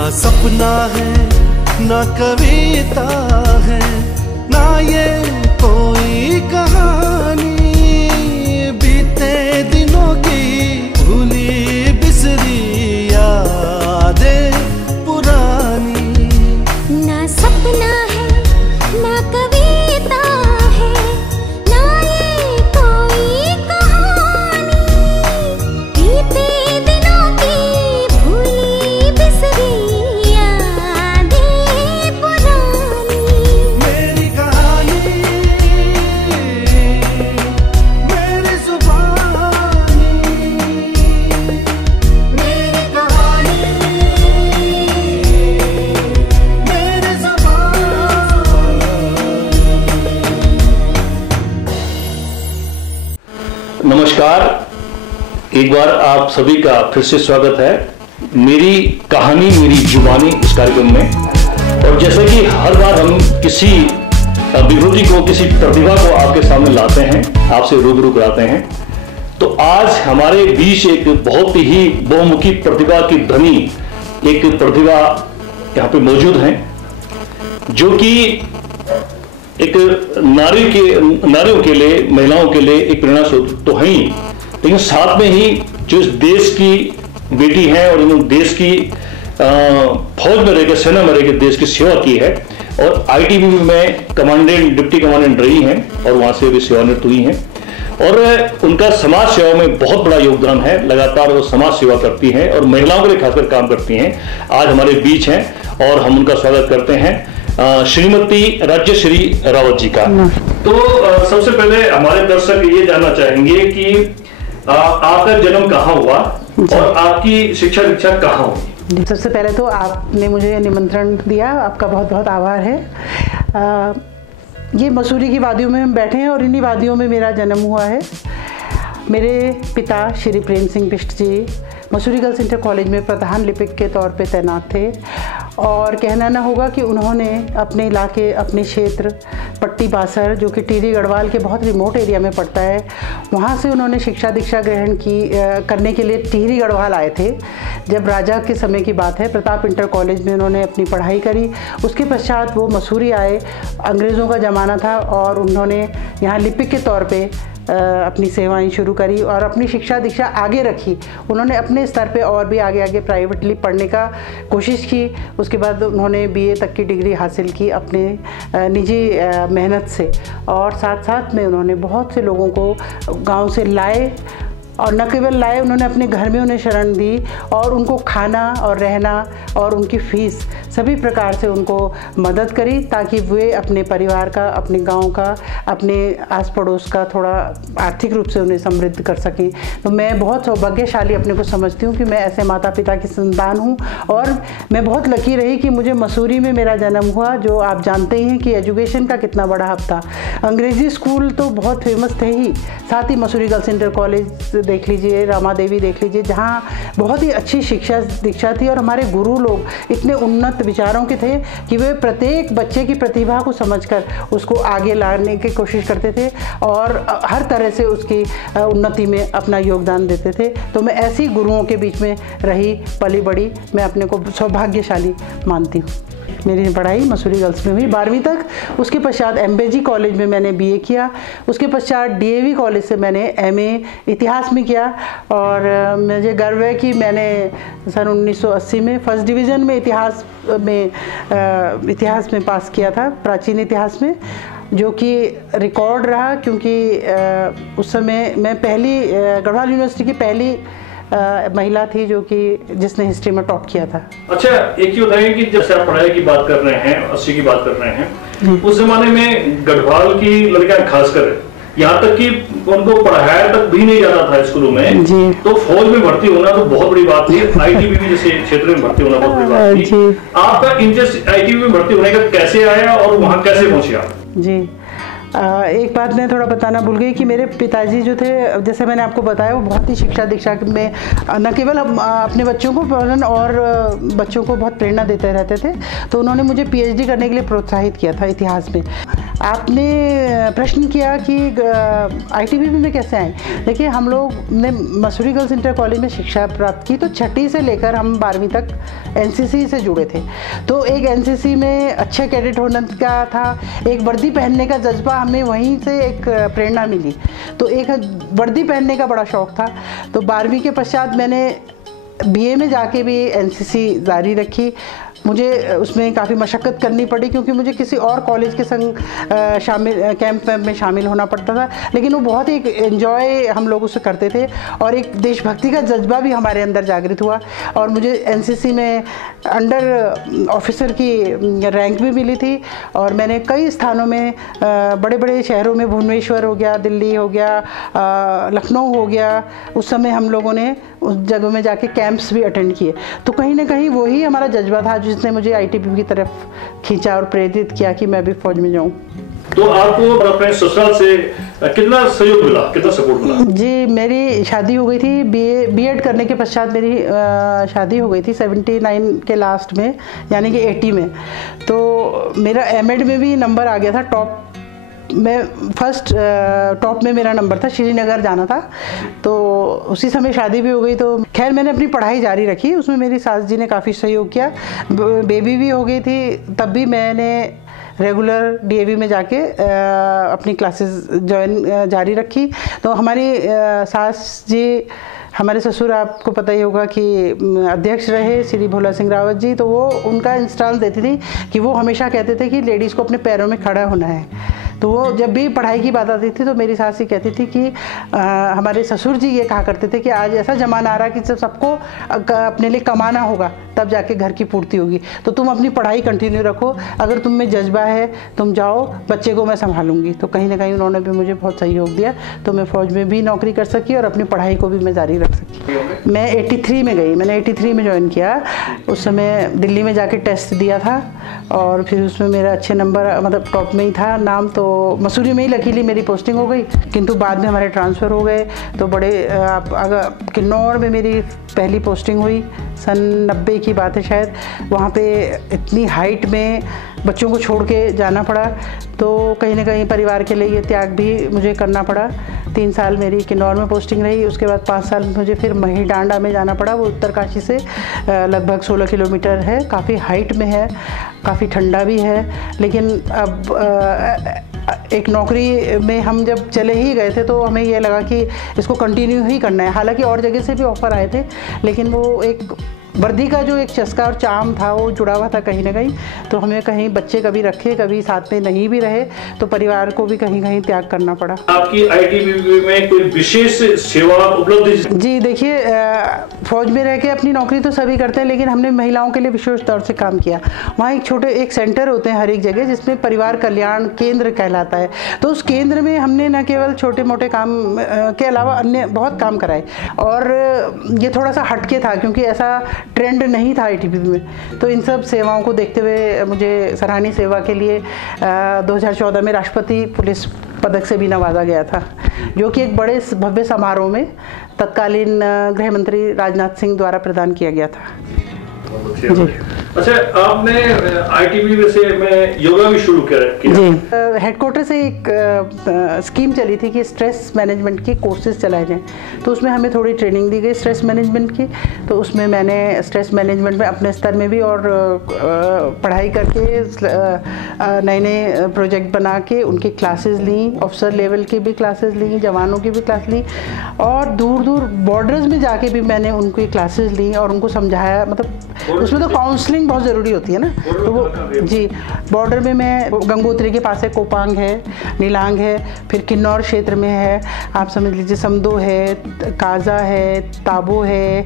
सपना है ना कविता है ना ये कोई कहानी, बीते दिनों की भूली बिसरी यादें पुरानी। ना सपना है ना कविता है ना ये कोई कहानी, बीते दिनों की भूली बिसरी यादें पुरानी। मेरी कहानी मेरी जुबानी, मेरी कहानी मेरी जुबानी। नमस्कार, एक बार आप सभी का फिर से स्वागत है मेरी कहानी मेरी जुबानी इस कार्यक्रम में। और जैसा कि हर बार हम किसी विभूति को, किसी प्रतिभा को आपके सामने लाते हैं, आपसे रूबरू कराते हैं, तो आज हमारे बीच एक बहुत ही बहुमुखी प्रतिभा की धनी एक प्रतिभा यहाँ पे मौजूद हैं, जो कि एक नारियों के लिए, महिलाओं के लिए एक प्रेरणा स्रोत तो है ही, लेकिन साथ में ही जो इस देश की बेटी है और इन्होंने देश की फौज में रहकर, सेना में रहकर देश की सेवा की है और आईटीबीपी में कमांडेंट, डिप्टी कमांडेंट रही हैं और वहां से भी सेवानिवृत्त हुई हैं। और उनका समाज सेवा में बहुत बड़ा योगदान है, लगातार वो समाज सेवा करती हैं और महिलाओं के लिए खासकर काम करती हैं। आज हमारे बीच हैं और हम उनका स्वागत करते हैं श्रीमती राज्यश्री रावत जी का। तो सबसे पहले हमारे दर्शक ये जानना चाहेंगे कि आपका जन्म कहाँ हुआ और आपकी शिक्षा दीक्षा कहाँ हुई? सबसे पहले तो आपने मुझे निमंत्रण दिया, आपका बहुत बहुत आभार है। ये मसूरी की वादियों में हम बैठे हैं और इन्हीं वादियों में मेरा जन्म हुआ है। मेरे पिता श्री प्रेम सिंह बिष्ट जी मसूरी गर्ल्स इंटर कॉलेज में प्रधान लिपिक के तौर पे तैनात थे और कहना न होगा कि उन्होंने अपने इलाके, अपने क्षेत्र पट्टी बासर, जो कि टिहरी गढ़वाल के बहुत रिमोट एरिया में पड़ता है, वहाँ से उन्होंने शिक्षा दीक्षा ग्रहण करने के लिए टिहरी गढ़वाल आए थे। जब राजा के समय की बात है, प्रताप इंटर कॉलेज में उन्होंने अपनी पढ़ाई करी। उसके पश्चात वो मसूरी आए, अंग्रेज़ों का ज़माना था और उन्होंने यहाँ लिपिक के तौर पे अपनी सेवाएं शुरू करी और अपनी शिक्षा दीक्षा आगे रखी। उन्होंने अपने स्तर पे और भी आगे प्राइवेटली पढ़ने का कोशिश की। उसके बाद उन्होंने बीए तक की डिग्री हासिल की अपने निजी मेहनत से, और साथ साथ में उन्होंने बहुत से लोगों को गांव से लाए और न केवल लाए, उन्होंने अपने घर में उन्हें शरण दी और उनको खाना और रहना और उनकी फ़ीस सभी प्रकार से उनको मदद करी, ताकि वे अपने परिवार का, अपने गांव का, अपने आस पड़ोस का थोड़ा आर्थिक रूप से उन्हें समृद्ध कर सकें। तो मैं बहुत सौभाग्यशाली अपने को समझती हूँ कि मैं ऐसे माता पिता की संतान हूँ और मैं बहुत लकी रही कि मुझे मसूरी में मेरा जन्म हुआ, जो आप जानते ही हैं कि एजुकेशन का कितना बड़ा हब था। अंग्रेज़ी स्कूल तो बहुत फेमस थे ही, साथ ही मसूरी गर्ल्स इंटर कॉलेज देख लीजिए, रामा देवी देख लीजिए, जहाँ बहुत ही अच्छी शिक्षा दीक्षा थी और हमारे गुरु लोग इतने उन्नत विचारों के थे कि वे प्रत्येक बच्चे की प्रतिभा को समझकर उसको आगे लाने की कोशिश करते थे और हर तरह से उसकी उन्नति में अपना योगदान देते थे। तो मैं ऐसी गुरुओं के बीच में रही, पली बड़ी, मैं अपने को सौभाग्यशाली मानती हूँ। मेरी पढ़ाई मसूरी गर्ल्स में हुई 12वीं तक। उसके पश्चात एमबेजी कॉलेज में मैंने बीए किया। उसके पश्चात डीएवी कॉलेज से मैंने एमए इतिहास में किया और मुझे गर्व है कि मैंने सन 1980 में फर्स्ट डिवीज़न में इतिहास में पास किया था, प्राचीन इतिहास में, जो कि रिकॉर्ड रहा क्योंकि उस समय मैं गढ़वाल यूनिवर्सिटी की पहली महिला थी जो कि जिसने हिस्ट्री में टॉप किया था। अच्छा, एक ही बताइए कि जब से आप पढ़ाई की बात कर रहे हैं, 80 की बात कर रहे हैं, उस जमाने में गढ़वाल की लड़कियां खासकर यहाँ तक कि उनको पढ़ाया तक भी नहीं जाता था स्कूलों में, तो फौज में भर्ती होना तो बहुत बड़ी बात थी। आईटीबीपी जैसे क्षेत्र में भर्ती होना बहुत बड़ी बात थी। आपका इंटरेस्ट आईटीबीपी में भर्ती होने का कैसे आया और वहाँ कैसे पहुंचे आप? जी, एक बात मैं थोड़ा बताना भूल गई कि मेरे पिताजी जो थे, जैसे मैंने आपको बताया, वो बहुत ही शिक्षा दीक्षा में न केवल अपने बच्चों को और बच्चों को बहुत प्रेरणा देते रहते थे। तो उन्होंने मुझे पीएचडी करने के लिए प्रोत्साहित किया था इतिहास में। आपने प्रश्न किया कि आईटीबीपी में कैसे आए। देखिए, हम लोग ने मसूरी गर्ल्स इंटर कॉलेज में शिक्षा प्राप्त की, तो छठी से लेकर हम 12वीं तक एनसीसी से जुड़े थे। तो एक एनसीसी में अच्छे कैडेट होने का था, एक वर्दी पहनने का जज्बा, हमें वहीं से एक प्रेरणा मिली। तो एक वर्दी पहनने का बड़ा शौक़ था। तो 12वीं के पश्चात मैंने बीए में जाके भी एनसीसी जारी रखी। मुझे उसमें काफ़ी मशक्क़त करनी पड़ी क्योंकि मुझे किसी और कॉलेज के संग कैंप में शामिल होना पड़ता था, लेकिन वो बहुत ही एंजॉय हम लोग उसे करते थे और एक देशभक्ति का जज्बा भी हमारे अंदर जागृत हुआ। और मुझे एनसीसी में अंडर ऑफिसर की रैंक भी मिली थी और मैंने कई स्थानों में बड़े बड़े शहरों में, भुवनेश्वर हो गया, दिल्ली हो गया, लखनऊ हो गया, उस समय हम लोगों ने उस जगह में जाके कैंप्स भी अटेंड किए। तो कहीं ना कहीं वही हमारा जज्बा था जिसने मुझे आईटीबीपी की तरफ खींचा और प्रेरित किया कि मैं भी फौज में जाऊं। तो आपको अपने ससुराल से कितना सहयोग मिला, कितना सपोर्ट मिला? जी, मेरी शादी हो गई थी, बीएड करने के पश्चात मेरी शादी हो गई थी 79 के लास्ट में, यानी कि 80 में। तो मेरा एमएड में भी नंबर आ गया था टॉप में, फर्स्ट टॉप में मेरा नंबर था, श्रीनगर जाना था। तो उसी समय शादी भी हो गई। तो खैर मैंने अपनी पढ़ाई जारी रखी, उसमें मेरी सास जी ने काफ़ी सहयोग किया। बेबी भी हो गई थी, तब भी मैंने रेगुलर डीएवी में जाके अपनी क्लासेस ज्वाइन जारी रखी। तो हमारी सास जी, हमारे ससुर आपको पता ही होगा कि अध्यक्ष रहे श्री भोला सिंह रावत जी, तो वो उनका इंस्टांस देती थी कि वो हमेशा कहते थे कि लेडीज़ को अपने पैरों में खड़ा होना है। तो वो जब भी पढ़ाई की बात आती थी तो मेरी सास ही कहती थी कि हमारे ससुर जी ये कहा करते थे कि आज ऐसा ज़माना आ रहा है कि जब सबको अपने लिए कमाना होगा तब जाके घर की पूर्ति होगी, तो तुम अपनी पढ़ाई कंटिन्यू रखो, अगर तुम में जज्बा है तुम जाओ, बच्चे को मैं संभालूंगी। तो कहीं ना कहीं उन्होंने भी मुझे बहुत सहयोग दिया, तो मैं फ़ौज में भी नौकरी कर सकी और अपनी पढ़ाई को भी मैं जारी रख सकी। मैं 83 में गई, मैंने 83 में ज्वाइन किया। उस समय दिल्ली में जाके टेस्ट दिया था और फिर उसमें मेरा अच्छे नंबर, मतलब टॉप में ही था नाम। तो मसूरी में ही लकीली मेरी पोस्टिंग हो गई, किंतु बाद में हमारे ट्रांसफ़र हो गए। तो बड़े अगर किन्नौर में मेरी पहली पोस्टिंग हुई, सन 90 की बात है शायद। वहाँ पे इतनी हाइट में बच्चों को छोड़ के जाना पड़ा, तो कहीं ना कहीं परिवार के लिए ये त्याग भी मुझे करना पड़ा। 3 साल मेरी किन्नौर में पोस्टिंग रही, उसके बाद 5 साल मुझे फिर महिडांडा में जाना पड़ा। वो उत्तरकाशी से लगभग 16 किलोमीटर है, काफ़ी हाइट में है, काफ़ी ठंडा भी है। लेकिन अब एक नौकरी में हम जब चले ही गए थे तो हमें ये लगा कि इसको कंटिन्यू ही करना है। हालांकि और जगह से भी ऑफ़र आए थे, लेकिन वो एक वर्दी का जो एक चस्का और चाम था वो जुड़ा हुआ था कहीं ना कहीं। तो हमें कहीं बच्चे कभी रखे, कभी साथ में नहीं भी रहे, तो परिवार को भी कहीं कहीं त्याग करना पड़ा। आपकी आईटीबीपी में कोई विशेष सेवा उपलब्धि? जी देखिए, फौज में रह के अपनी नौकरी तो सभी करते हैं, लेकिन हमने महिलाओं के लिए विशेष तौर से काम किया। वहाँ एक सेंटर होते हैं हर एक जगह, जिसमें परिवार कल्याण केंद्र कहलाता है। तो उस केंद्र में हमने न केवल छोटे मोटे काम के अलावा अन्य बहुत काम कराए, और ये थोड़ा सा हटके था क्योंकि ऐसा ट्रेंड नहीं था आईटीबीपी में। तो इन सब सेवाओं को देखते हुए मुझे सराहनीय सेवा के लिए 2014 में राष्ट्रपति पुलिस पदक से भी नवाजा गया था, जो कि एक बड़े भव्य समारोह में तत्कालीन गृह मंत्री राजनाथ सिंह द्वारा प्रदान किया गया था। जी। अच्छा, आपने आईटीबीपी से में योगा भी शुरू किया? जी, हेडक्वार्टर से एक स्कीम चली थी कि स्ट्रेस मैनेजमेंट की कोर्सेज चलाए जाएं, तो उसमें हमें थोड़ी ट्रेनिंग दी गई स्ट्रेस मैनेजमेंट की। तो उसमें मैंने स्ट्रेस मैनेजमेंट में अपने स्तर में भी और पढ़ाई करके नए नए प्रोजेक्ट बना के उनकी क्लासेस ली, ऑफिसर लेवल की भी क्लासेस ली, जवानों की भी क्लास ली, और दूर दूर बॉर्डर्स में जाके भी मैंने उनकी क्लासेस ली और उनको समझाया। मतलब उसमें तो काउंसलिंग बहुत ज़रूरी होती है ना, तो वो जी बॉर्डर में मैं गंगोत्री के पास है, कोपांग है, नीलांग है, फिर किन्नौर क्षेत्र में है, आप समझ लीजिए समदो है, काजा है, ताबो है,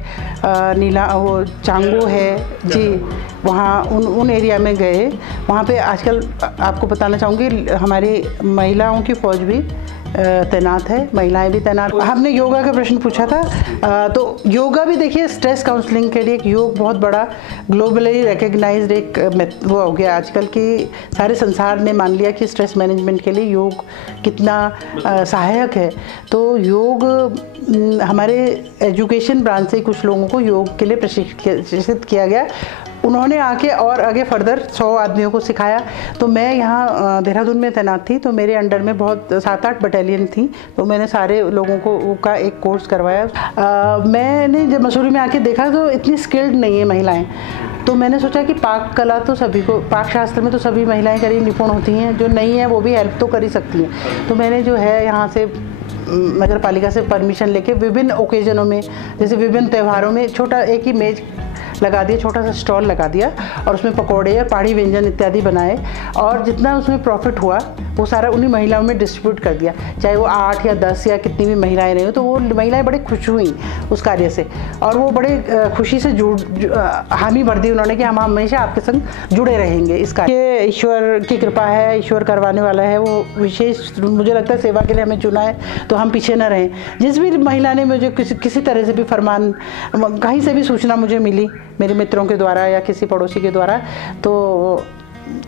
वो चांगो है जी। वहाँ उन एरिया में गए। वहाँ पे आजकल आपको बताना चाहूँगी हमारी महिलाओं की फ़ौज भी तैनात है, महिलाएं भी तैनात। हमने योगा का प्रश्न पूछा था, तो योगा भी देखिए स्ट्रेस काउंसलिंग के लिए एक योग बहुत बड़ा ग्लोबली रिकग्नाइज्ड एक वो हो गया आजकल की, सारे संसार ने मान लिया कि स्ट्रेस मैनेजमेंट के लिए योग कितना सहायक है। तो योग हमारे एजुकेशन ब्रांच से कुछ लोगों को योग के लिए प्रशिक्षित किया गया, उन्होंने आके और आगे फर्दर 100 आदमियों को सिखाया। तो मैं यहाँ देहरादून में तैनात थी, तो मेरे अंडर में बहुत 7-8 बटालियन थी, तो मैंने सारे लोगों को का एक कोर्स करवाया। मैंने जब मसूरी में आके देखा तो इतनी स्किल्ड नहीं है महिलाएं, तो मैंने सोचा कि पाक कला तो सभी को, पाक शास्त्र में तो सभी महिलाएं करीब निपुण होती हैं, जो नहीं है वो भी हेल्प तो कर ही सकती हैं। तो मैंने जो है यहाँ से नगर पालिका से परमिशन लेके विभिन्न ओकेजनों में, जैसे विभिन्न त्योहारों में छोटा एक ही मेज लगा दिया, छोटा सा स्टॉल लगा दिया और उसमें पकौड़े या पहाड़ी व्यंजन इत्यादि बनाए, और जितना उसमें प्रॉफिट हुआ वो सारा उन्हीं महिलाओं में डिस्ट्रीब्यूट कर दिया। चाहे वो 8 या 10 या कितनी भी महिलाएं रही हो, तो वो महिलाएं बड़े खुश हुई उस कार्य से, और वो बड़े खुशी से हामी भर दी उन्होंने कि हम हमेशा आपके संग जुड़े रहेंगे। इस कार्य ये ईश्वर की कृपा है, ईश्वर करवाने वाला है, वो विशेष मुझे लगता है सेवा के लिए हमें चुना है, तो हम पीछे न रहें। जिस भी महिला ने मुझे किसी तरह से भी फरमान, कहीं से भी सूचना मुझे मिली मेरे मित्रों के द्वारा या किसी पड़ोसी के द्वारा, तो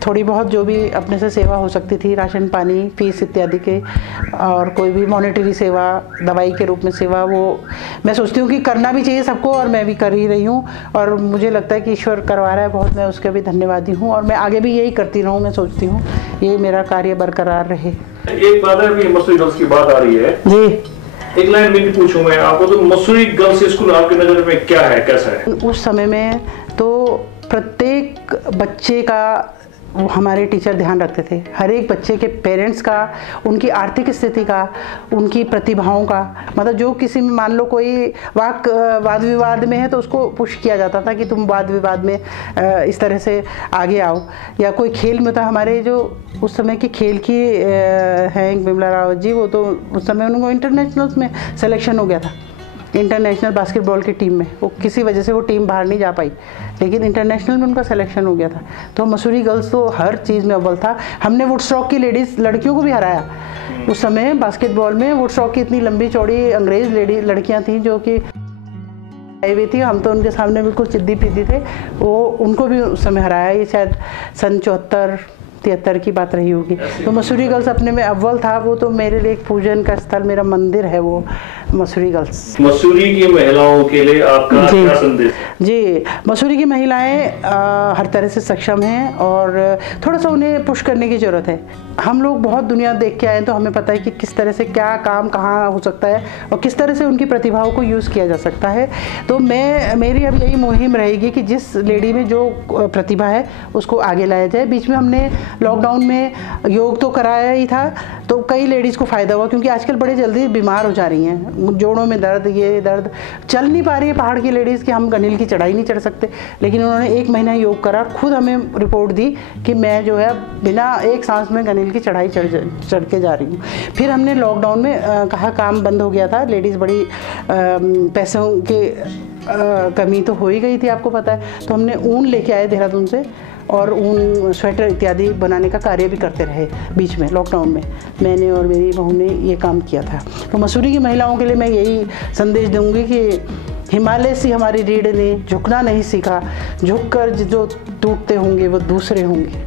थोड़ी बहुत जो भी अपने से सेवा हो सकती थी, राशन पानी, फीस इत्यादि के, और कोई भी मॉनेटरी सेवा, दवाई के रूप में सेवा, वो मैं सोचती हूँ कि करना भी चाहिए सबको, और मैं भी कर ही रही हूँ, और मुझे लगता है कि ईश्वर करवा रहा है बहुत, मैं उसके भी धन्यवादी हूँ, और मैं आगे भी यही करती रहूँ। मैं सोचती हूँ ये मेरा कार्य बरकरार रहे। एक बात है, अभी मसूरी गर्ल्स की बात आ रही है जी, एक लाइन में भी पूछूं मैं आपको, तो मसूरी गर्ल्स स्कूल आपकी नज़र में क्या है, कैसा है? उस समय में तो प्रत्येक बच्चे का हमारे टीचर ध्यान रखते थे, हर एक बच्चे के पेरेंट्स का, उनकी आर्थिक स्थिति का, उनकी प्रतिभाओं का, मतलब जो किसी में मान लो कोई वाद विवाद में है तो उसको पुश किया जाता था कि तुम वाद विवाद में इस तरह से आगे आओ, या कोई खेल में था। हमारे जो उस समय की खेल की हैं बिमला रावत जी, वो तो उस समय उनको इंटरनेशनल्स में सिलेक्शन हो गया था, इंटरनेशनल बास्केटबॉल की टीम में, वो किसी वजह से वो टीम बाहर नहीं जा पाई, लेकिन इंटरनेशनल में उनका सिलेक्शन हो गया था। तो मसूरी गर्ल्स तो हर चीज़ में अव्वल था। हमने वुडस्टॉक की लेडीज़ लड़कियों को भी हराया उस समय बास्केटबॉल में। वुडस्टॉक की इतनी लंबी चौड़ी अंग्रेज़ लड़कियां थीं जो कि आई हुई थी, हम तो उनके सामने बिल्कुल सिद्धि पीधी थे, वो उनको भी उस समय हराया। ये शायद सन 74-73 की बात रही होगी। तो मसूरी गर्ल्स अपने में अव्वल था। वो तो मेरे लिए एक पूजन का स्थल, मेरा मंदिर है वो मसूरी गर्ल्स। मसूरी की महिलाओं के लिए आपका क्या संदेश? जी, मसूरी की महिलाएं हर तरह से सक्षम हैं, और थोड़ा सा उन्हें पुश करने की ज़रूरत है। हम लोग बहुत दुनिया देख के आए, तो हमें पता है कि किस तरह से क्या काम कहाँ हो सकता है, और किस तरह से उनकी प्रतिभाओं को यूज़ किया जा सकता है। तो मेरी अब यही मुहिम रहेगी कि जिस लेडी में जो प्रतिभा है उसको आगे लाया जाए। बीच में हमने लॉकडाउन में योग तो कराया ही था, तो कई लेडीज़ को फ़ायदा हुआ, क्योंकि आजकल बड़े जल्दी बीमार हो जा रही हैं, जोड़ों में दर्द, ये दर्द, चल नहीं पा रही है पहाड़ की लेडीज़ कि हम गनील की चढ़ाई नहीं चढ़ सकते, लेकिन उन्होंने 1 महीना योग करा, खुद हमें रिपोर्ट दी कि मैं जो है बिना एक सांस में गनील की चढ़ाई चढ़ के जा रही हूँ। फिर हमने लॉकडाउन में कहा काम बंद हो गया था, लेडीज़ बड़ी पैसों के कमी तो हो ही गई थी, आपको पता है, तो हमने ऊन लेके आए देहरादून से, और ऊन स्वेटर इत्यादि बनाने का कार्य भी करते रहे। बीच में लॉकडाउन में मैंने और मेरी बहू ने ये काम किया था। तो मसूरी की महिलाओं के लिए मैं यही संदेश दूंगी कि हिमालय सी हमारी रीढ़ ने झुकना नहीं सीखा, झुककर जो टूटते होंगे वो दूसरे होंगे।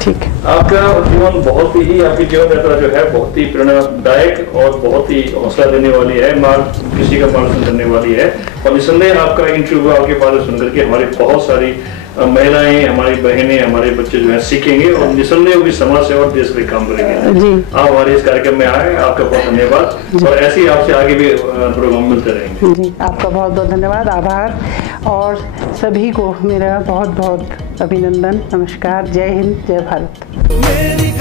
ठीक है। आपका जीवन बहुत ही, आपकी जीवन यात्रा जो है बहुत ही प्रेरणादायक और बहुत ही हौसला देने वाली है, किसी का मार्गदर्शन करने वाली है। और निसंदेह आपका इंटरव्यू आपके बारे में सुनकर के हमारी बहुत सारी महिलाएं, हमारी बहनें, हमारे बच्चे जो है सीखेंगे, और निसंदेह भी समाज से और देश के लिए काम करेंगे। आप हमारे इस कार्यक्रम में आए, आपका बहुत धन्यवाद, और ऐसे ही आपसे आगे भी प्रोग्राम मिलते रहेंगे। जी, आपका बहुत बहुत धन्यवाद, आभार, और सभी को मेरा बहुत बहुत अभिनंदन, नमस्कार, जय हिंद, जय भारत। मेरी